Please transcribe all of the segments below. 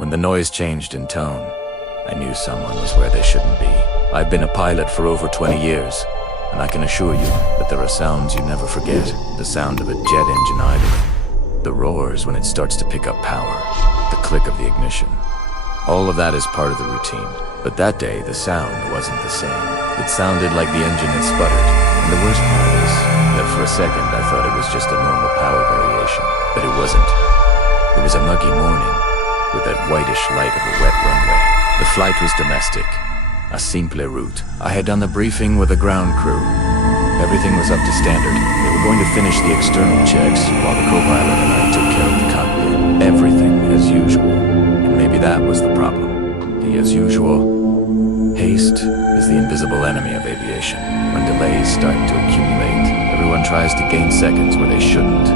When the noise changed in tone, I knew someone was where they shouldn't be. I've been a pilot for over 20 years, and I can assure you that there are sounds you never forget. The sound of a jet engine idling, the roars when it starts to pick up power, the click of the ignition. All of that is part of the routine. But that day, the sound wasn't the same. It sounded like the engine had sputtered. And the worst part is that for a second I thought it was just a normal power variation. But it wasn't. It was a muggy morning, with that whitish light of a wet runway. The flight was domestic, a simple route. I had done the briefing with the ground crew. Everything was up to standard. They were going to finish the external checks, while the co-pilot and I took care of the cockpit. Everything as usual. And maybe that was the problem. The as usual. Haste is the invisible enemy of aviation. When delays start to accumulate, everyone tries to gain seconds where they shouldn't.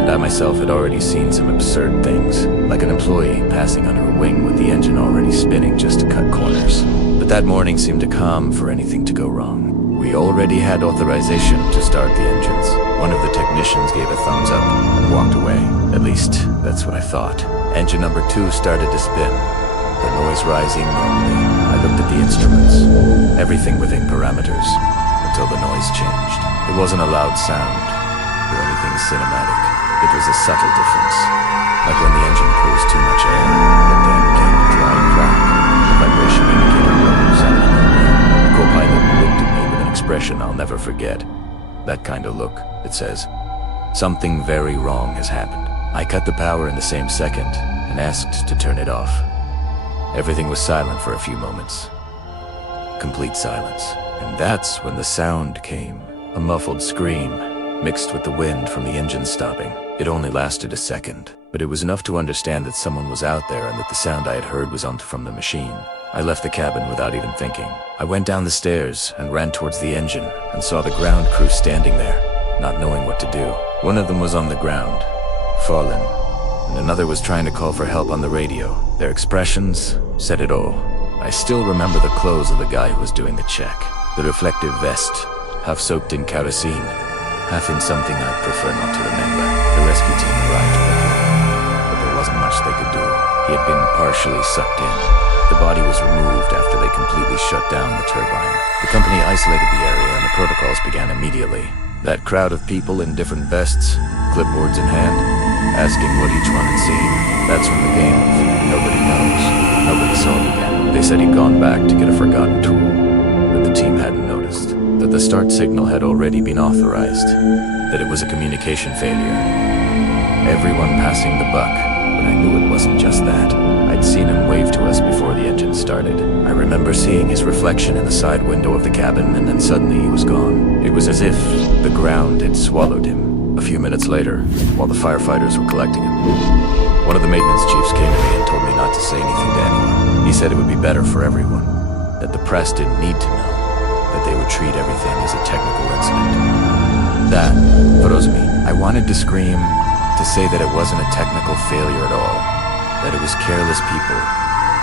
And I myself had already seen some absurd things, like an employee passing under a wing with the engine already spinning just to cut corners. But that morning seemed too calm for anything to go wrong. We already had authorization to start the engines. One of the technicians gave a thumbs up and walked away. At least, that's what I thought. Engine number 2 started to spin. The noise rising normally. I looked at the instruments. Everything within parameters. Until the noise changed. It wasn't a loud sound, or anything cinematic. It was a subtle difference. Like when the engine pulls too much air, but then came a dry crack. The vibration indicator rose out of nowhere. The co-pilot looked at me with an expression I'll never forget. That kind of look that says, something very wrong has happened. I cut the power in the same second and asked to turn it off. Everything was silent for a few moments. Complete silence. And that's when the sound came. A muffled scream, mixed with the wind from the engine stopping. It only lasted a second, but it was enough to understand that someone was out there and that the sound I had heard was from the machine. I left the cabin without even thinking. I went down the stairs and ran towards the engine and saw the ground crew standing there, not knowing what to do. One of them was on the ground, fallen, and another was trying to call for help on the radio. Their expressions said it all. I still remember the clothes of the guy who was doing the check. The reflective vest, half soaked in kerosene, half in something I'd prefer not to remember. The rescue team arrived quickly, but there wasn't much they could do. He had been partially sucked in. The body was removed after they completely shut down the turbine. The company isolated the area and the protocols began immediately. That crowd of people in different vests, clipboards in hand, asking what each one had seen. That's when the game of nobody knows. Nobody saw it again. They said he'd gone back to get a forgotten tool, but the team hadn't noticed. That the start signal had already been authorized. That it was a communication failure. Everyone passing the buck, but I knew it wasn't just that. I'd seen him wave to us before the engine started. I remember seeing his reflection in the side window of the cabin, and then suddenly he was gone. It was as if the ground had swallowed him. A few minutes later, while the firefighters were collecting him, one of the maintenance chiefs came to me and told me not to say anything to anyone. He said it would be better for everyone, that the press didn't need to know, that they would treat everything as a technical incident. That froze me. I wanted to scream, to say that it wasn't a technical failure at all, that it was careless people,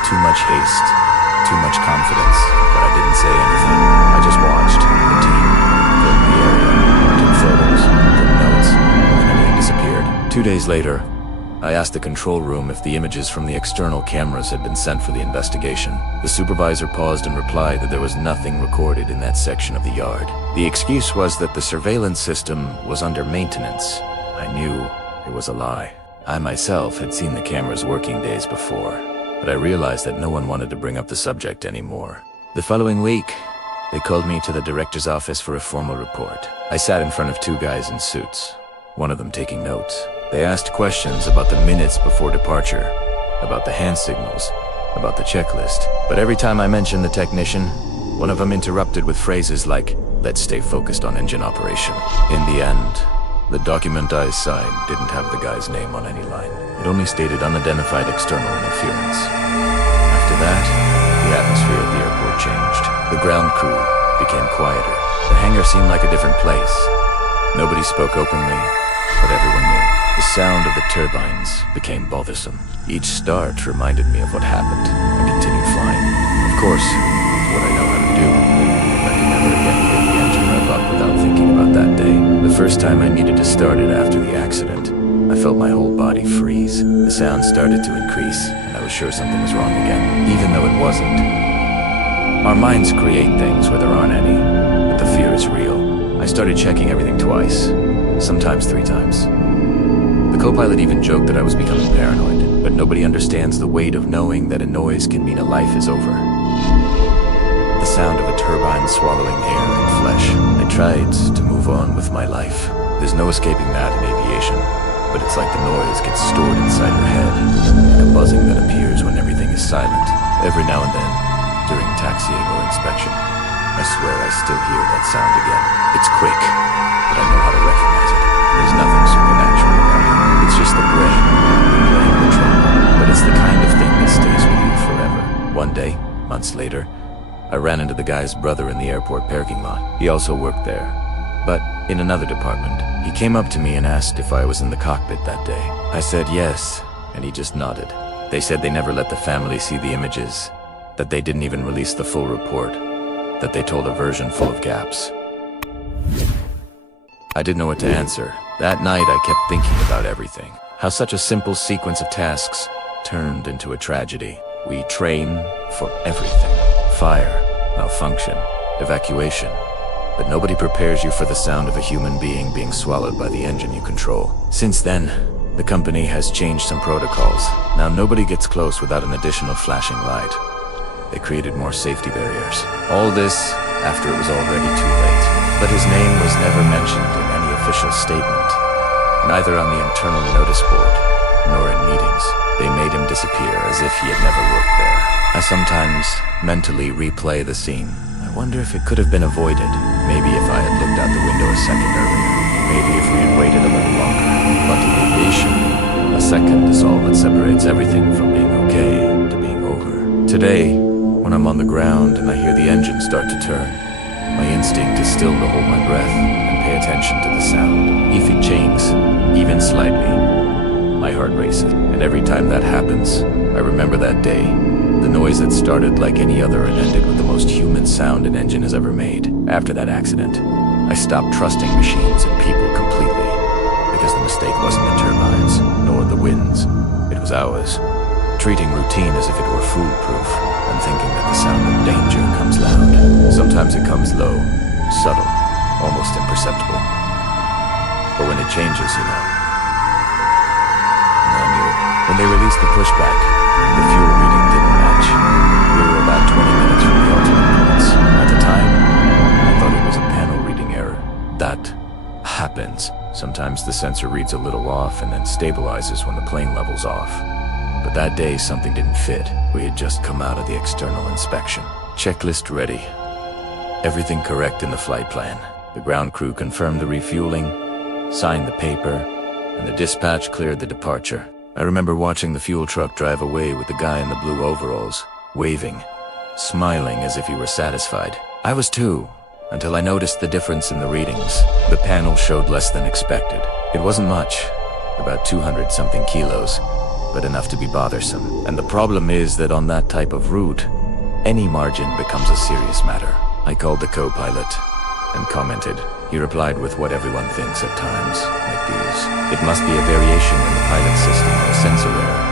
too much haste, too much confidence, but I didn't say anything. I just watched the team film the area, took photos, took notes, and then everything disappeared. 2 days later, I asked the control room if the images from the external cameras had been sent for the investigation. The supervisor paused and replied that there was nothing recorded in that section of the yard. The excuse was that the surveillance system was under maintenance. I knew it was a lie. I myself had seen the cameras working days before, but I realized that no one wanted to bring up the subject anymore. The following week, they called me to the director's office for a formal report. I sat in front of 2 guys in suits, one of them taking notes. They asked questions about the minutes before departure, about the hand signals, about the checklist. But every time I mentioned the technician, one of them interrupted with phrases like, "Let's stay focused on engine operation." In the end, the document I signed didn't have the guy's name on any line. It only stated unidentified external interference. After that, the atmosphere at the airport changed. The ground crew became quieter. The hangar seemed like a different place. Nobody spoke openly, but everyone knew. The sound of the turbines became bothersome. Each start reminded me of what happened. I continued flying. Of course, it's what I know how to do. I could never again hear the engine rev up without thinking about that day. The first time I needed to start it after the accident. I felt my whole body freeze. The sound started to increase, and I was sure something was wrong again, even though it wasn't. Our minds create things where there aren't any, but the fear is real. I started checking everything twice, sometimes 3 times. The co-pilot even joked that I was becoming paranoid, but nobody understands the weight of knowing that a noise can mean a life is over. The sound of a turbine swallowing air and flesh. I tried to move on with my life. There's no escaping that in aviation, but it's like the noise gets stored inside your head, like a buzzing that appears when everything is silent. Every now and then, during taxiing or inspection, I swear I still hear that sound again. It's quick, but I know how to recognize it. There's nothing supernatural about it. It's just the brain replaying the trauma, but it's the kind of thing that stays with you forever. One day, months later, I ran into the guy's brother in the airport parking lot. He also worked there, but in another department. He came up to me and asked if I was in the cockpit that day. I said yes, and he just nodded. They said they never let the family see the images, that they didn't even release the full report, that they told a version full of gaps. I didn't know what to answer. That night I kept thinking about everything. How such a simple sequence of tasks turned into a tragedy. We train for everything. Fire, malfunction, evacuation. But nobody prepares you for the sound of a human being swallowed by the engine you control. Since then, the company has changed some protocols. Now nobody gets close without an additional flashing light. They created more safety barriers. All this after it was already too late. But his name was never mentioned in any official statement, neither on the internal notice board, nor in meetings. They made him disappear as if he had never worked there. I sometimes mentally replay the scene. I wonder if it could have been avoided. Maybe if I had looked out the window a second earlier. Maybe if we had waited a little longer. But in aviation, a second is all that separates everything from being okay to being over. Today, when I'm on the ground and I hear the engine start to turn, my instinct is still to hold my breath and pay attention to the sound. If it changes, even slightly, my heart races. And every time that happens, I remember that day. The noise that started like any other and ended with the most human sound an engine has ever made. After that accident, I stopped trusting machines and people completely, because the mistake wasn't the turbines, nor the winds. It was ours. Treating routine as if it were foolproof, and thinking that the sound of danger comes loud. Sometimes it comes low, subtle, almost imperceptible. But when it changes, you know. And I knew it. When they released the pushback, the fuel reading didn't match. We were about 20 minutes from the ultimate points. At the time, I thought it was a panel reading error. That happens. Sometimes the sensor reads a little off and then stabilizes when the plane level's off. But that day, something didn't fit. We had just come out of the external inspection. Checklist ready. Everything correct in the flight plan. The ground crew confirmed the refueling, signed the paper, and the dispatch cleared the departure. I remember watching the fuel truck drive away with the guy in the blue overalls, waving, smiling as if he were satisfied. I was too, until I noticed the difference in the readings. The panel showed less than expected. It wasn't much, about 200-something kilos, but enough to be bothersome. And the problem is that on that type of route, any margin becomes a serious matter. I called the co-pilot and commented. He replied with what everyone thinks at times, like these. It must be a variation in the pilot system or a sensor error.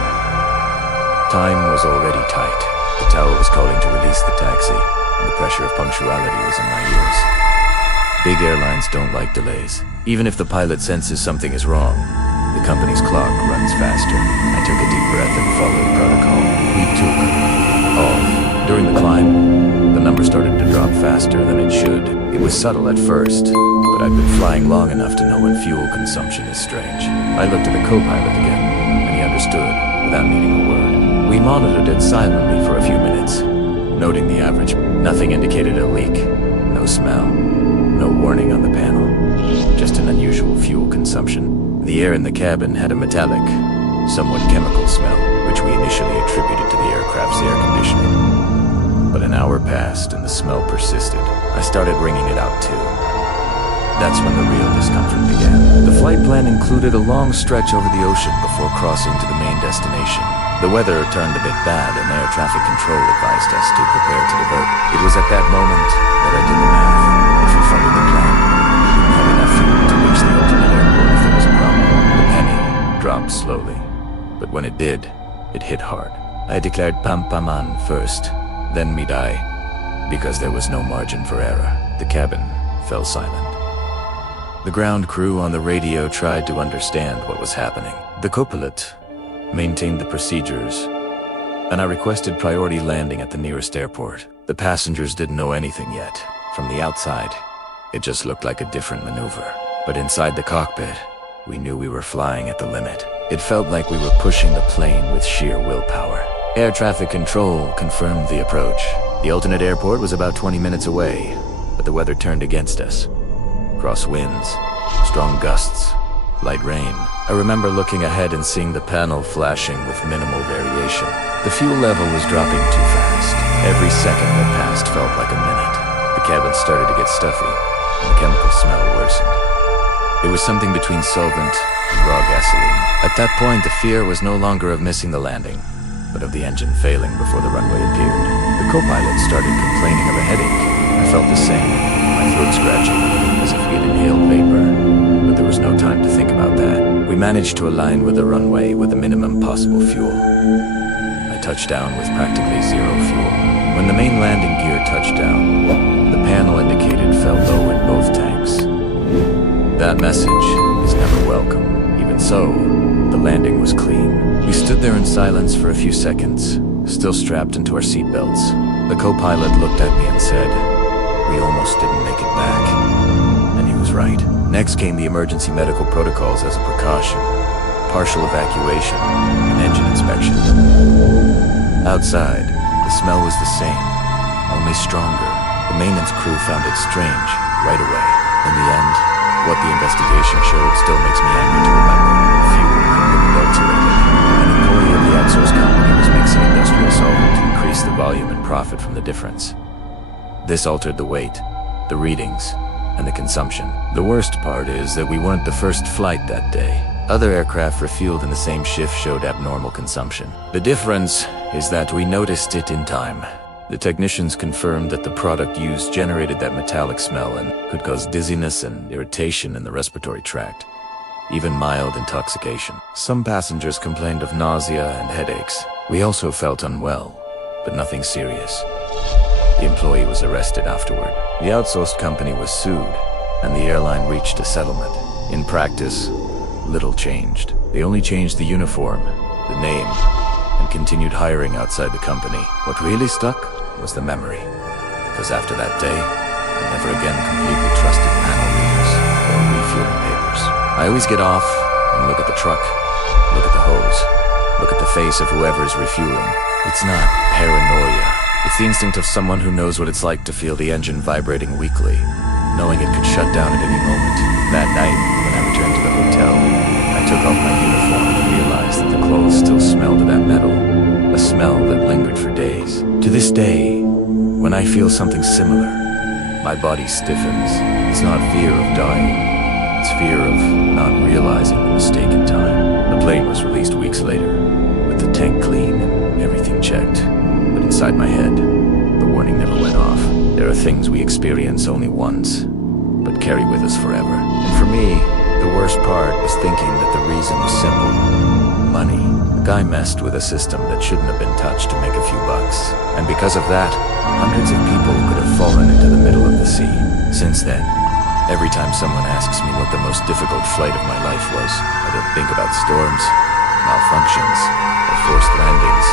Time was already tight. The tower was calling to release the taxi, and the pressure of punctuality was in my ears. Big airlines don't like delays. Even if the pilot senses something is wrong, the company's clock runs faster. I took a deep breath and followed protocol. We took off. During the climb, the number started to drop faster than it should. It was subtle at first, but I'd been flying long enough to know when fuel consumption is strange. I looked at the co-pilot again, and he understood without needing a word. We monitored it silently for a few minutes, noting the average. Nothing indicated a leak, no smell, no warning on the panel, just an unusual fuel consumption. The air in the cabin had a metallic, somewhat chemical smell, which we initially attributed to the aircraft's air conditioning. But an hour passed and the smell persisted. I started wringing it out too. That's when the real discomfort began. The flight plan included a long stretch over the ocean before crossing to the main destination. The weather turned a bit bad and air traffic control advised us to prepare to divert. It was at that moment that I did the math. If we followed the plan, we wouldn't have enough fuel to reach the ultimate airport if there was a problem. The penny stopped slowly. But when it did, it hit hard. I declared Pampaman first, then Midai, because there was no margin for error. The cabin fell silent. The ground crew on the radio tried to understand what was happening. The co-pilot maintained the procedures, and I requested priority landing at the nearest airport. The passengers didn't know anything yet. From the outside, it just looked like a different maneuver. But inside the cockpit, we knew we were flying at the limit. It felt like we were pushing the plane with sheer willpower. Air traffic control confirmed the approach. The alternate airport was about 20 minutes away, but the weather turned against us. Crosswinds, strong gusts, light rain. I remember looking ahead and seeing the panel flashing with minimal variation. The fuel level was dropping too fast. Every second that passed felt like a minute. The cabin started to get stuffy, and the chemical smell worsened. It was something between solvent and raw gasoline. At that point, the fear was no longer of missing the landing, but of the engine failing before the runway appeared. The co-pilot started complaining of a headache. I felt the same, my throat scratching, as if we had inhaled vapor. But there was no time to think about that. We managed to align with the runway with the minimum possible fuel. I touched down with practically zero fuel. When the main landing gear touched down, the panel indicated fell low in both tanks. That message is never welcome. Even so, the landing was clean. We stood there in silence for a few seconds, still strapped into our seatbelts. The co-pilot looked at me and said, "We almost didn't make it back." And he was right. Next came the emergency medical protocols as a precaution. Partial evacuation and engine inspection. Outside, the smell was the same, only stronger. The maintenance crew found it strange right away. In the end, what the investigation showed still makes me angry to remember. Fuel had been adulterated. An employee of the outsourced company was mixing industrial solvent to increase the volume and profit from the difference. This altered the weight, the readings, and the consumption. The worst part is that we weren't the first flight that day. Other aircraft refueled in the same shift showed abnormal consumption. The difference is that we noticed it in time. The technicians confirmed that the product used generated that metallic smell and could cause dizziness and irritation in the respiratory tract, even mild intoxication. Some passengers complained of nausea and headaches. We also felt unwell, but nothing serious. The employee was arrested afterward. The outsourced company was sued, and the airline reached a settlement. In practice, little changed. They only changed the uniform, the name, and continued hiring outside the company. What really stuck was the memory, because after that day, I never again completely trusted panel readings or refueling papers. I always get off and look at the truck, look at the hose, look at the face of whoever is refueling. It's not paranoia. It's the instinct of someone who knows what it's like to feel the engine vibrating weakly, knowing it could shut down at any moment. That night, when I returned to the hotel, I took off my uniform and realized that the clothes still smelled of that metal, a smell that lingered for days. To this day, when I feel something similar, my body stiffens. It's not fear of dying, it's fear of not realizing the mistake in time. The plane was released weeks later, with the tank clean and everything checked. But inside my head, the warning never went off. There are things we experience only once, but carry with us forever. And for me, the worst part was thinking that the reason was simple. Money. The guy messed with a system that shouldn't have been touched to make a few bucks. And because of that, hundreds of people could have fallen into the middle of the sea. Since then, every time someone asks me what the most difficult flight of my life was, I don't think about storms, malfunctions, or forced landings.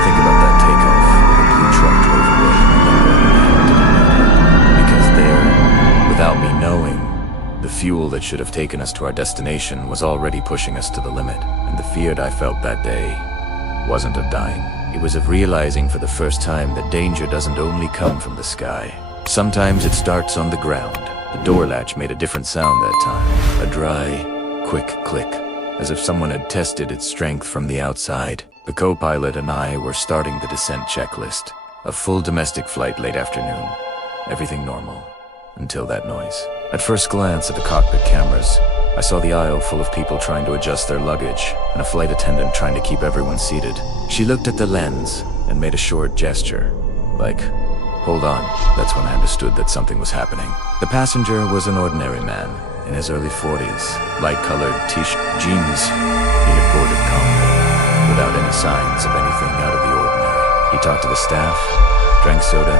Think about that takeoff where the blue truck drove away and the number on the map didn't matter. Because there, without me knowing, the fuel that should have taken us to our destination was already pushing us to the limit. And the fear I felt that day wasn't of dying. It was of realizing for the first time that danger doesn't only come from the sky. Sometimes it starts on the ground. The door latch made a different sound that time. A dry, quick click, as if someone had tested its strength from the outside. The co-pilot and I were starting the descent checklist. A full domestic flight late afternoon. Everything normal. Until that noise. At first glance at the cockpit cameras, I saw the aisle full of people trying to adjust their luggage, and a flight attendant trying to keep everyone seated. She looked at the lens and made a short gesture, like, "Hold on." That's when I understood that something was happening. The passenger was an ordinary man, in his early 40s, light-colored jeans. He had boarded calmly, without any signs of anything out of the ordinary. He talked to the staff, drank soda,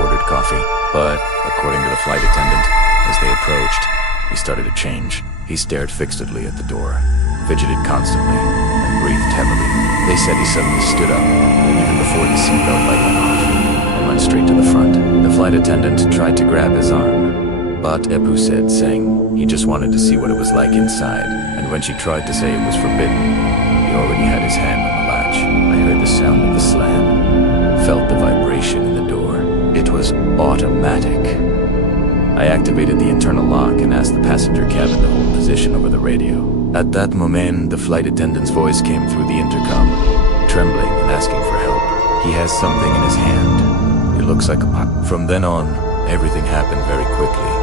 ordered coffee, but, according to the flight attendant, as they approached, he started to change. He stared fixedly at the door, fidgeted constantly, and breathed heavily. They said he suddenly stood up, even before the seatbelt light went off, and went straight to the front. The flight attendant tried to grab his arm, but Epu said, saying he just wanted to see what it was like inside, and when she tried to say it was forbidden, he already had his hand on the latch. I heard the sound of the slam, felt the vibration in the door. It was automatic. I activated the internal lock and asked the passenger cabin to hold position over the radio. At that moment, the flight attendant's voice came through the intercom, trembling and asking for help. He has something in his hand. It looks like a pot. From then on, everything happened very quickly,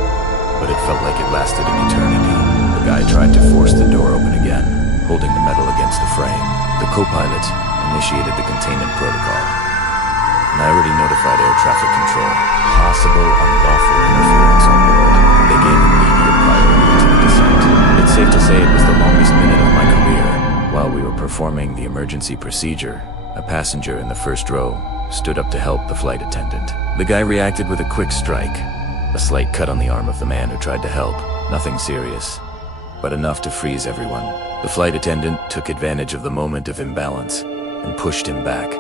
but it felt like it lasted an eternity. The guy tried to force the door open again, holding the metal against the frame. The co-pilot initiated the containment protocol, and I already notified air traffic control. Possible unlawful interference on board. They gave immediate priority to the descent. It's safe to say it was the longest minute of my career. While we were performing the emergency procedure, a passenger in the first row stood up to help the flight attendant. The guy reacted with a quick strike, a slight cut on the arm of the man who tried to help. Nothing serious, but enough to freeze everyone. The flight attendant took advantage of the moment of imbalance and pushed him back,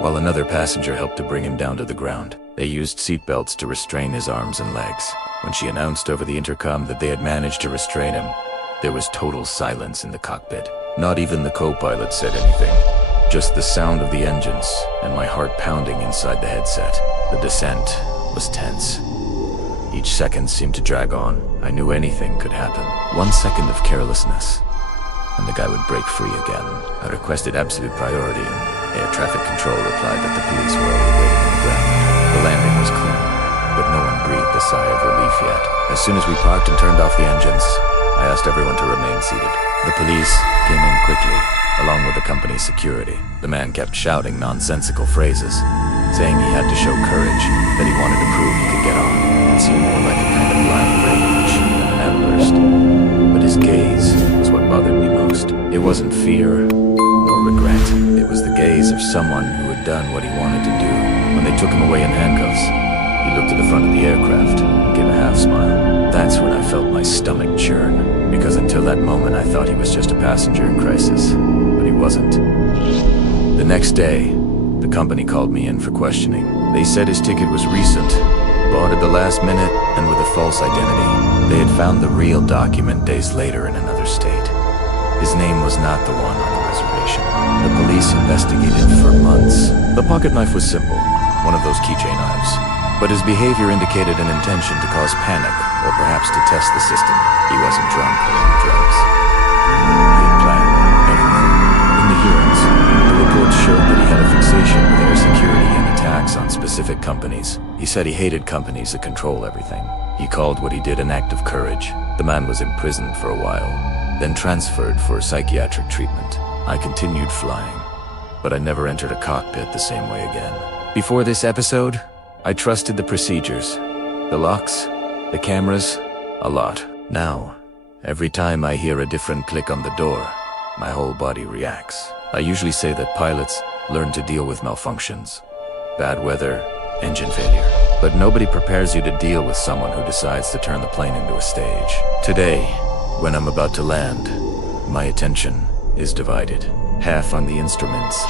while another passenger helped to bring him down to the ground. They used seatbelts to restrain his arms and legs. When she announced over the intercom that they had managed to restrain him, there was total silence in the cockpit. Not even the co-pilot said anything. Just the sound of the engines and my heart pounding inside the headset. The descent was tense. Each second seemed to drag on. I knew anything could happen. 1 second of carelessness, and the guy would break free again. I requested absolute priority, and air traffic control replied that the police were already waiting on the ground. The landing was clean, but no one breathed a sigh of relief yet. As soon as we parked and turned off the engines, I asked everyone to remain seated. The police came in quickly, along with the company's security. The man kept shouting nonsensical phrases, saying he had to show courage, that he wanted to prove he could get on. It seemed more like a kind of blind rage than an outburst. But his gaze was what bothered me most. It wasn't fear or regret. It was the gaze of someone who had done what he wanted to do. When they took him away in handcuffs, he looked to the front of the aircraft and gave a half smile. That's when I felt my stomach churn, because until that moment I thought he was just a passenger in crisis, but he wasn't. The next day, the company called me in for questioning. They said his ticket was recent, bought at the last minute, and with a false identity. They had found the real document days later in another state. His name was not the one on the reservation. The police investigated for months. The pocket knife was simple, one of those keychain knives, but his behavior indicated an intention to cause panic, or perhaps to test the system. He wasn't drunk or on drugs. He had planned everything. In the hearings, the reports showed that he had a fixation with air security and attacks on specific companies. He said he hated companies that control everything. He called what he did an act of courage. The man was imprisoned for a while, then transferred for psychiatric treatment. I continued flying, but I never entered a cockpit the same way again. Before this episode, I trusted the procedures, the locks, the cameras, a lot. Now, every time I hear a different click on the door, my whole body reacts. I usually say that pilots learn to deal with malfunctions, bad weather, engine failure. But nobody prepares you to deal with someone who decides to turn the plane into a stage. Today, when I'm about to land, my attention is divided. Half on the instruments,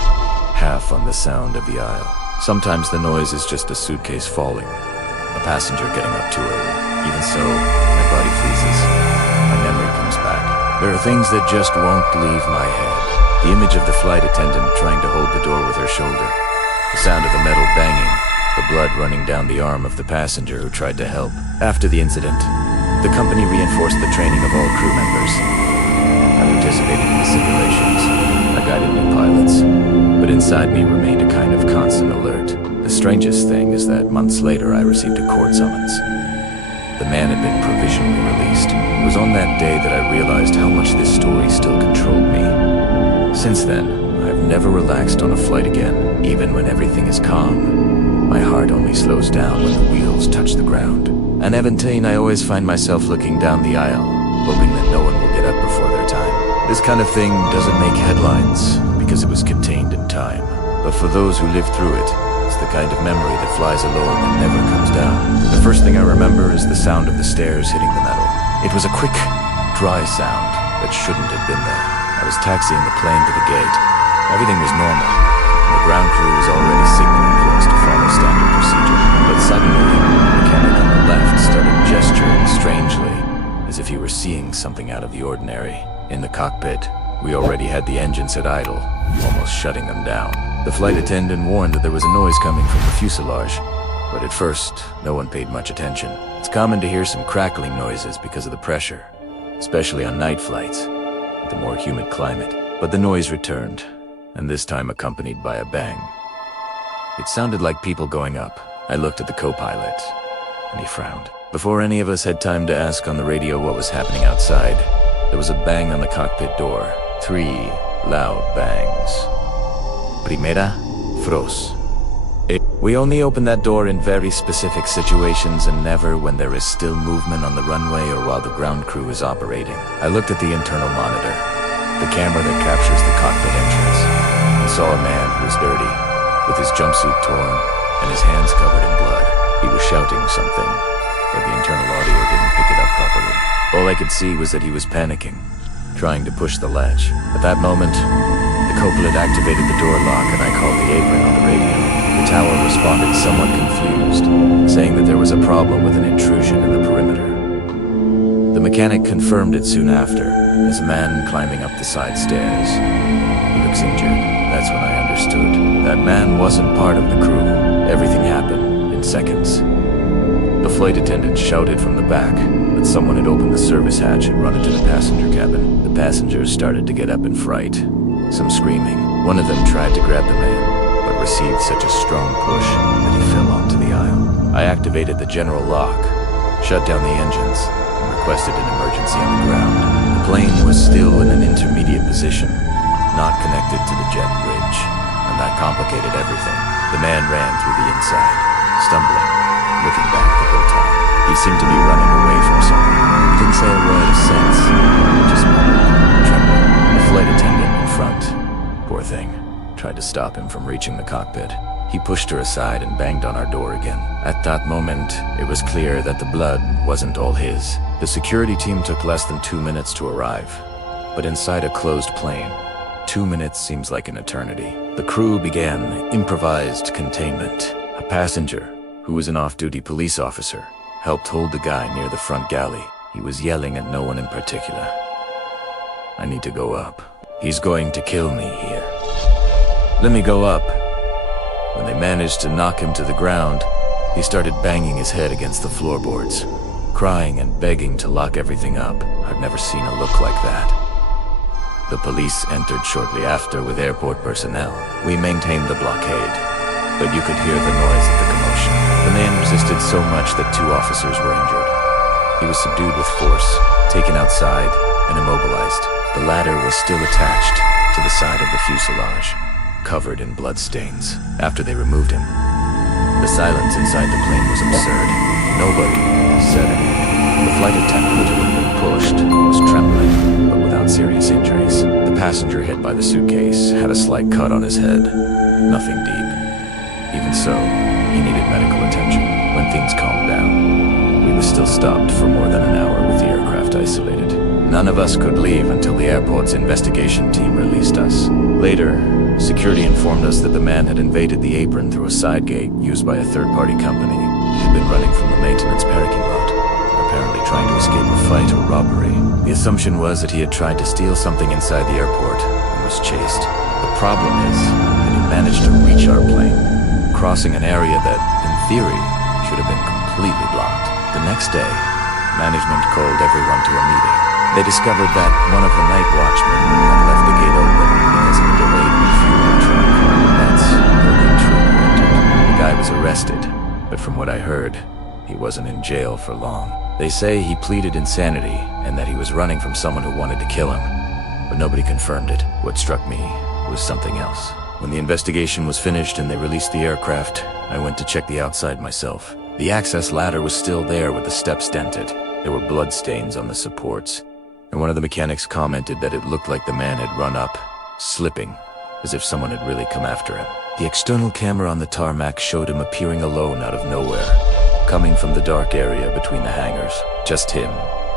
half on the sound of the aisle. Sometimes the noise is just a suitcase falling, a passenger getting up too early. Even so, my body freezes. My memory comes back. There are things that just won't leave my head. The image of the flight attendant trying to hold the door with her shoulder. The sound of the metal banging. The blood running down the arm of the passenger who tried to help. After the incident, the company reinforced the training of all crew members. I participated in the simulations. I guided new pilots. But inside me remained a kind of constant alert. The strangest thing is that months later I received a court summons. The man had been provisionally released. It was on that day that I realized how much this story still controlled me. Since then, I've never relaxed on a flight again, even when everything is calm. My heart only slows down when the wheels touch the ground. And Eventine, I always find myself looking down the aisle, up before their time. This kind of thing doesn't make headlines because it was contained in time. But for those who lived through it, it's the kind of memory that flies alone and never comes down. The first thing I remember is the sound of the stairs hitting the metal. It was a quick, dry sound that shouldn't have been there. I was taxiing the plane to the gate. Everything was normal. The ground crew was already signaling for us to follow standard procedure. But suddenly, the mechanic on the left started gesturing strangely, as if he were seeing something out of the ordinary. In the cockpit, we already had the engines at idle, almost shutting them down. The flight attendant warned that there was a noise coming from the fuselage, but at first, no one paid much attention. It's common to hear some crackling noises because of the pressure, especially on night flights, with the more humid climate. But the noise returned, and this time accompanied by a bang. It sounded like people going up. I looked at the co-pilot, and he frowned. Before any of us had time to ask on the radio what was happening outside, there was a bang on the cockpit door. 3 loud bangs. Primera, Fros. We only open that door in very specific situations and never when there is still movement on the runway or while the ground crew is operating. I looked at the internal monitor, the camera that captures the cockpit entrance, and saw a man who was dirty, with his jumpsuit torn and his hands covered in blood. He was shouting something, but the internal audio didn't pick it up properly. All I could see was that he was panicking, trying to push the latch. At that moment, the co-pilot activated the door lock and I called the apron on the radio. The tower responded somewhat confused, saying that there was a problem with an intrusion in the perimeter. The mechanic confirmed it soon after, as a man climbing up the side stairs. He looks injured. That's when I understood. That man wasn't part of the crew. Everything happened in seconds. The flight attendant shouted from the back that someone had opened the service hatch and run into the passenger cabin. The passengers started to get up in fright, some screaming. One of them tried to grab the man, but received such a strong push that he fell onto the aisle. I activated the general lock, shut down the engines, and requested an emergency on the ground. The plane was still in an intermediate position, not connected to the jet bridge, and that complicated everything. The man ran through the inside, stumbling, looking back the whole time. He seemed to be running away from someone. He didn't say a word of sense, just mumbled, trembling. The flight attendant in front, poor thing, tried to stop him from reaching the cockpit. He pushed her aside and banged on our door again. At that moment, it was clear that the blood wasn't all his. The security team took less than 2 minutes to arrive, but inside a closed plane, 2 minutes seems like an eternity. The crew began improvised containment. A passenger, who was an off-duty police officer, helped hold the guy near the front galley. He was yelling at no one in particular. I need to go up. He's going to kill me here. Let me go up. When they managed to knock him to the ground, he started banging his head against the floorboards, crying and begging to lock everything up. I've never seen a look like that. The police entered shortly after with airport personnel. We maintained the blockade, but you could hear the noise of the commotion. The man resisted so much that 2 officers were injured. He was subdued with force, taken outside, and immobilized. The ladder was still attached to the side of the fuselage, covered in bloodstains. After they removed him, the silence inside the plane was absurd. Nobody said anything. The flight attendant, who had been pushed, was trembling, but without serious injuries. The passenger hit by the suitcase had a slight cut on his head, nothing deep. Even so, he needed medical attention. When things calmed down, we were still stopped for more than an hour with the aircraft isolated. None of us could leave until the airport's investigation team released us. Later, security informed us that the man had invaded the apron through a side gate used by a third-party company. He had been running from the maintenance parking lot, apparently trying to escape a fight or robbery. The assumption was that he had tried to steal something inside the airport and was chased. The problem is that he managed to reach our plane, crossing an area that, in theory, should have been completely blocked. The next day, management called everyone to a meeting. They discovered that one of the night watchmen had left the gate open because of a delayed refueling truck. That's where the intruder entered. The guy was arrested, but from what I heard, he wasn't in jail for long. They say he pleaded insanity and that he was running from someone who wanted to kill him, but nobody confirmed it. What struck me was something else. When the investigation was finished and they released the aircraft, I went to check the outside myself. The access ladder was still there with the steps dented. There were blood stains on the supports. and one of the mechanics commented that it looked like the man had run up, slipping, as if someone had really come after him. The external camera on the tarmac showed him appearing alone out of nowhere, coming from the dark area between the hangars. Just him,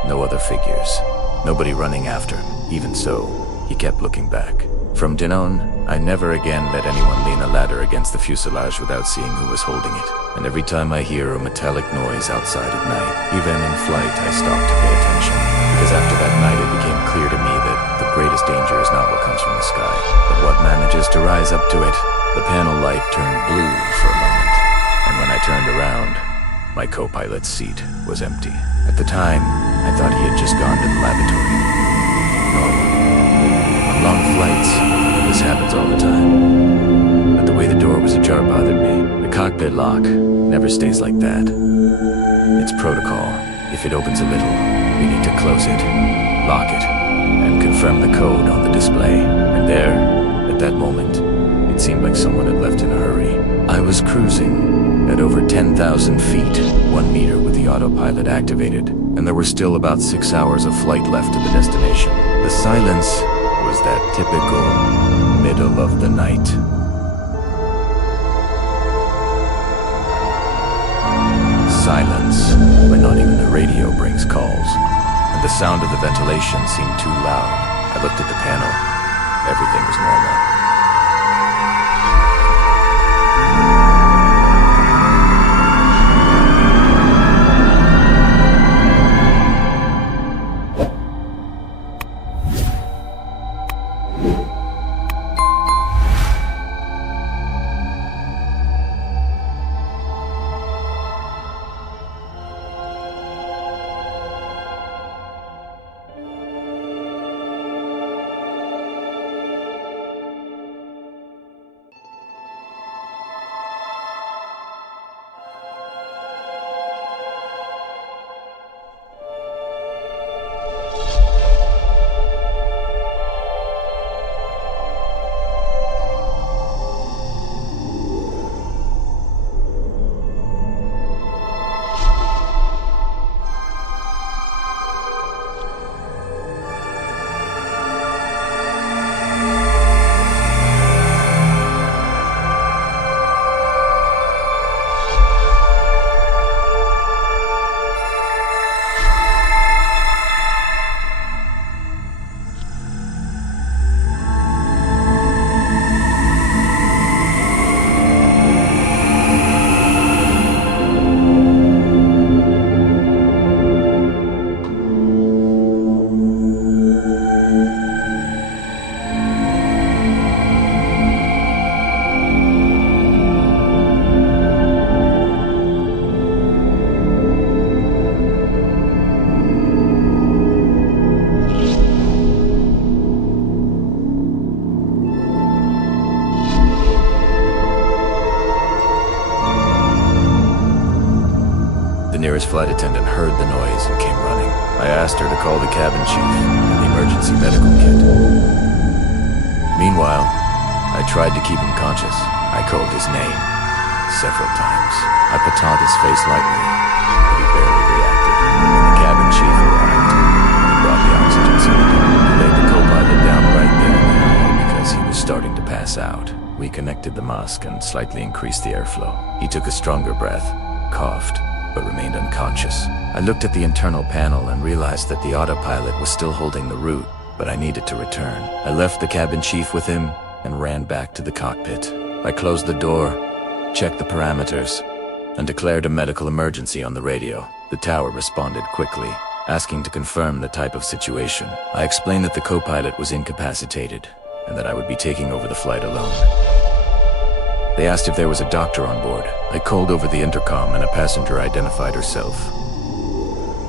no other figures, nobody running after him. Even so, he kept looking back. From then on, I never again let anyone lean a ladder against the fuselage without seeing who was holding it. And every time I hear a metallic noise outside at night, even in flight, I stop to pay attention. Because after that night, it became clear to me that the greatest danger is not what comes from the sky, but what manages to rise up to it. The panel light turned blue for a moment, and when I turned around, my co-pilot's seat was empty. At the time, I thought he had just gone to the lavatory. Normal. On long flights, this happens all the time. But the way the door was ajar bothered me. The cockpit lock never stays like that. It's protocol. If it opens a little, we need to close it, lock it, and confirm the code on the display. And there, at that moment, it seemed like someone had left in a hurry. I was cruising at over 10,000 feet, 1 meter with the autopilot activated, and there were still about 6 hours of flight left to the destination. The silence was that typical middle of the night. Silence, when not even the radio brings calls, and the sound of the ventilation seemed too loud. I looked at the panel. Everything was normal. The nearest flight attendant heard the noise and came running. I asked her to call the cabin chief and the emergency medical kit. Meanwhile, I tried to keep him conscious. I called his name several times. I patted his face lightly, but he barely reacted. When the cabin chief arrived, he brought the oxygen cylinder. He laid the co-pilot down right there in the aisle because he was starting to pass out. We connected the mask and slightly increased the airflow. He took a stronger breath, coughed, but remained unconscious. I looked at the internal panel and realized that the autopilot was still holding the route, but I needed to return. I left the cabin chief with him and ran back to the cockpit. I closed the door, checked the parameters, and declared a medical emergency on the radio. The tower responded quickly, asking to confirm the type of situation. I explained that the co-pilot was incapacitated and that I would be taking over the flight alone. They asked if there was a doctor on board. I called over the intercom and a passenger identified herself.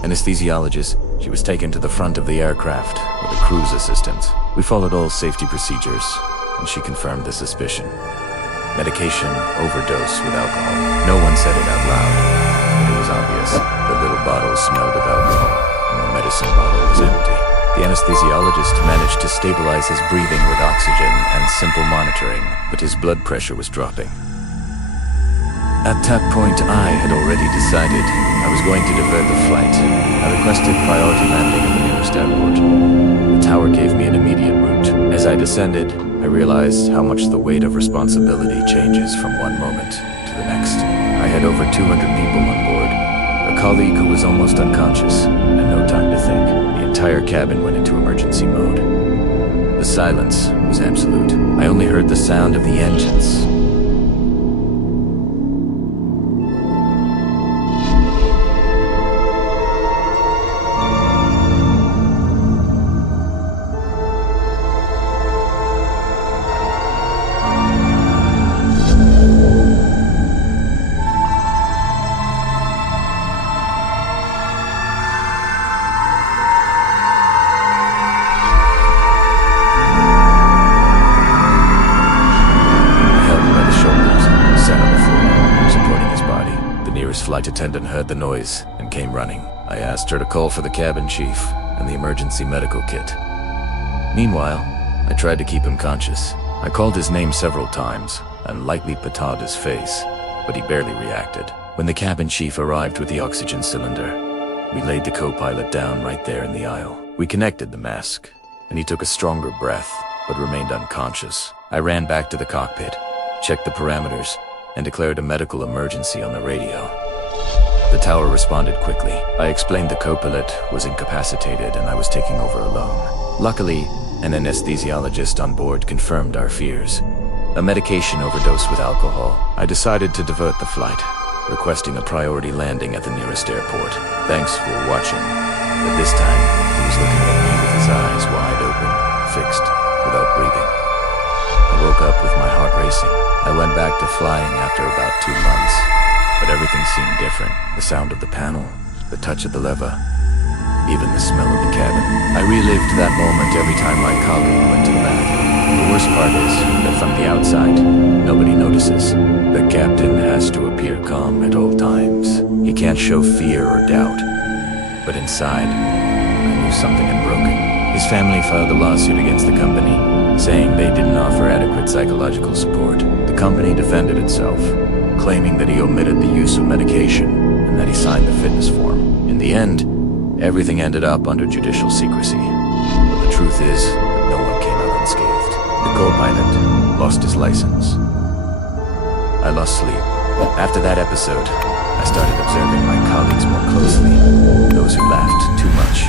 Anesthesiologist, she was taken to the front of the aircraft with a cruise assistant. We followed all safety procedures, and she confirmed the suspicion. Medication overdose with alcohol. No one said it out loud, but it was obvious. The little bottle smelled of alcohol, and the medicine bottle was empty. The anesthesiologist managed to stabilize his breathing with oxygen and simple monitoring, but his blood pressure was dropping. At that point, I had already decided I was going to divert the flight. I requested priority landing at the nearest airport. tower gave me an immediate route. As I descended, I realized how much the weight of responsibility changes from one moment to the next. I had over 200 people on board, a colleague who was almost unconscious, and no time to think. The entire cabin went into emergency mode. The silence was absolute. I only heard the sound of the engines. Flight attendant heard the noise and came running. I asked her to call for the cabin chief and the emergency medical kit. Meanwhile, I tried to keep him conscious. I called his name several times and lightly patted his face, but he barely reacted. When the cabin chief arrived with the oxygen cylinder, we laid the co-pilot down right there in the aisle. We connected the mask, and he took a stronger breath, but remained unconscious. I ran back to the cockpit, checked the parameters, and declared a medical emergency on the radio. The tower responded quickly. I explained the co-pilot was incapacitated and I was taking over alone. Luckily, an anesthesiologist on board confirmed our fears. A medication overdose with alcohol. I decided to divert the flight, requesting a priority landing at the nearest airport. Thanks for watching. But this time, he was looking at me with his eyes wide open, fixed, without breathing. I woke up with my heart racing. I went back to flying after about 2 months. But everything seemed different. The sound of the panel, the touch of the lever, even the smell of the cabin. I relived that moment every time my colleague went to the bathroom. The worst part is that from the outside, nobody notices. The captain has to appear calm at all times. He can't show fear or doubt. But inside, I knew something had broken. His family filed a lawsuit against the company, saying they didn't offer adequate psychological support. The company defended itself, claiming that he omitted the use of medication and that he signed the fitness form. In the end, everything ended up under judicial secrecy. But the truth is that no one came out unscathed. The co-pilot lost his license. I lost sleep. After that episode, I started observing my colleagues more closely. Those who laughed too much,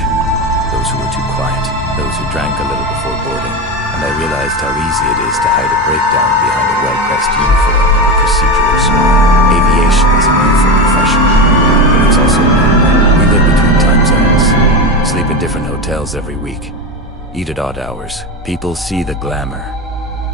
those who were too quiet, those who drank a little before boarding. And I realized how easy it is to hide a breakdown behind a well-pressed uniform and a procedural smile. Aviation is a beautiful profession, but it's also lonely. We live between time zones, sleep in different hotels every week, eat at odd hours. People see the glamour,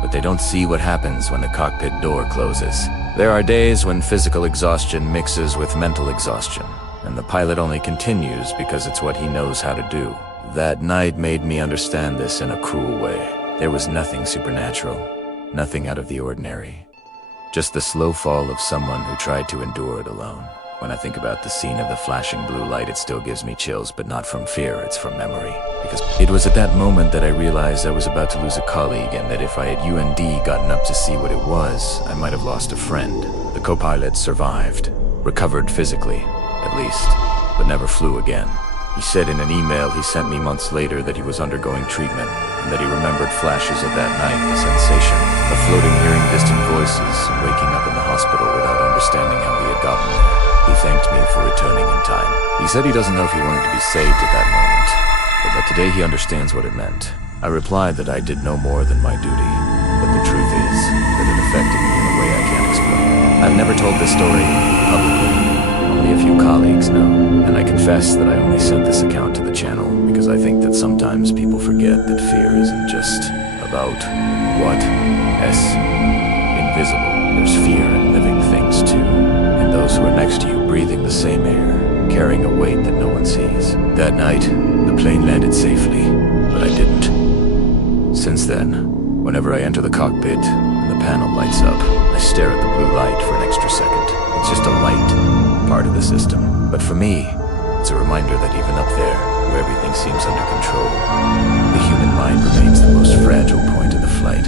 but they don't see what happens when the cockpit door closes. There are days when physical exhaustion mixes with mental exhaustion, and the pilot only continues because it's what he knows how to do. That night made me understand this in a cruel way. There was nothing supernatural, nothing out of the ordinary. Just the slow fall of someone who tried to endure it alone. When I think about the scene of the flashing blue light, it still gives me chills, but not from fear, it's from memory. Because it was at that moment that I realized I was about to lose a colleague, and that if I had UND gotten up to see what it was, I might have lost a friend. The co-pilot survived, recovered physically, at least, but never flew again. He said in an email he sent me months later that he was undergoing treatment, and that he remembered flashes of that night, the sensation of floating, hearing distant voices, and waking up in the hospital without understanding how he had gotten there. He thanked me for returning in time. He said he doesn't know if he wanted to be saved at that moment, but that today he understands what it meant. I replied that I did no more than my duty, but the truth is that it affected me in a way I can't explain. I've never told this story publicly. Only a few colleagues know, and I confess that I only sent this account to the channel because I think that sometimes people forget that fear isn't just about what? Invisible. There's fear in living things too, and those who are next to you breathing the same air, carrying a weight that no one sees. That night, the plane landed safely, but I didn't. Since then, whenever I enter the cockpit and the panel lights up, I stare at the blue light for an extra second. It's just a light, part of the system. But for me, it's a reminder that even up there, where everything seems under control, the human mind remains the most fragile point of the flight.